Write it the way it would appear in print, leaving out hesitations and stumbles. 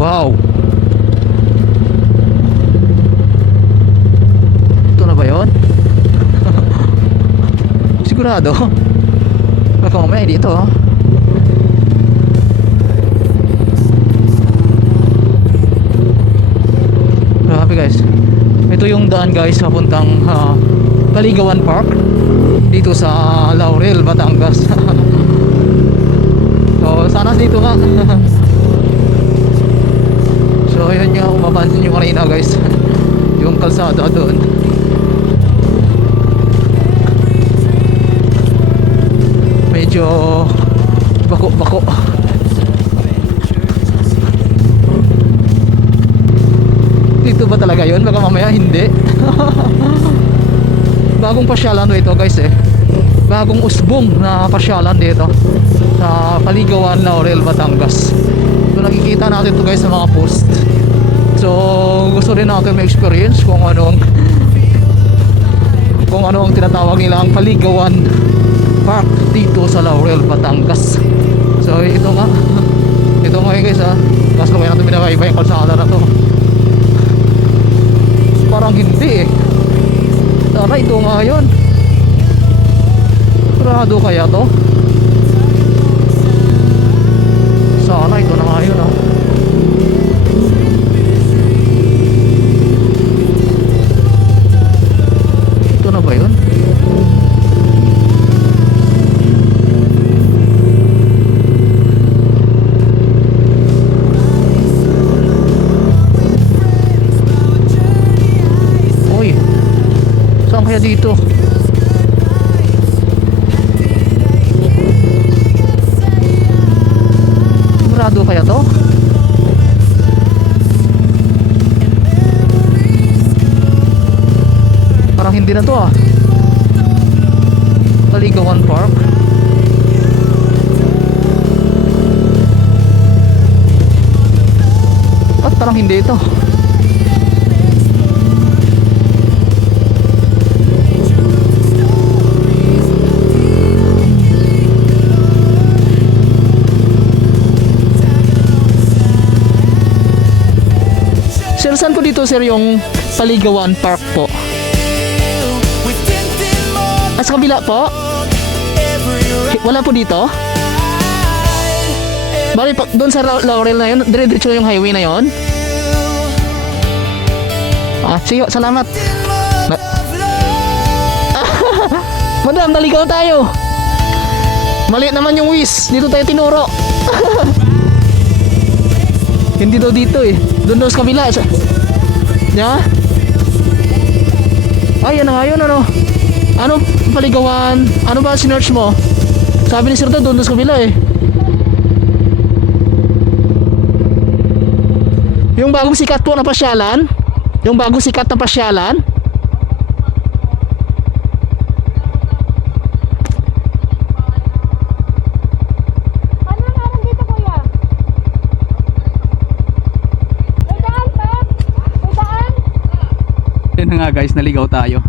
Wow. Ito na ba yun? Sigurado? Baka mamaya dito oh. Grabe guys. Ito yung daan guys papuntang Paligawan Park dito sa Laurel, Batangas. So sana dito nga. So yun nga, kung mapansin nyo kanina guys, yung kalsada doon. Medyo bako-bako. Dito ba talaga yun? Baka mamaya hindi. Bagong pasyalan ito guys eh. Bagong usbong na pasyalan dito sa Paligawan, Laurel, Batangas. So nakikita natin ito guys sa mga post. So gusto rin natin may experience kung ano ang tinatawag nilang Paligawan Park dito sa Laurel, Batangas. So ito nga guys ha. Mas lumaya natin pinakaiba yung kalsada na to. Parang hindi eh. Sana ito nga yun. Sarado kaya to? Sana ito na nga yun ha. Ito na ba yun? Uy, saan kaya dito? Sigurado kaya to? Parang hindi na to ah. Paligawan Park. At parang hindi ito. Sir, saan po dito sir yung Paligawan Park po? Sa kabila po? Wala po dito? Bali doon sa Laurel na yun, dire-diretso yung highway na yun? Sige, salamat. Madam, naligaw tayo. Mali naman yung wish. Dito tayo tinuro. Hindi daw dito eh. Doon daw sa kabila. Yeah? Ay, yan na nga yun ano. Ano Paligawan? Ano ba sinearch mo? Sabi ni Sir doon sa kabila eh. Yung bagong sikat po na pasyalan. Yung bagong sikat na pasyalan. Ano meron dito kuya? May daan pa? May daan? Yan na nga guys, naligaw tayo.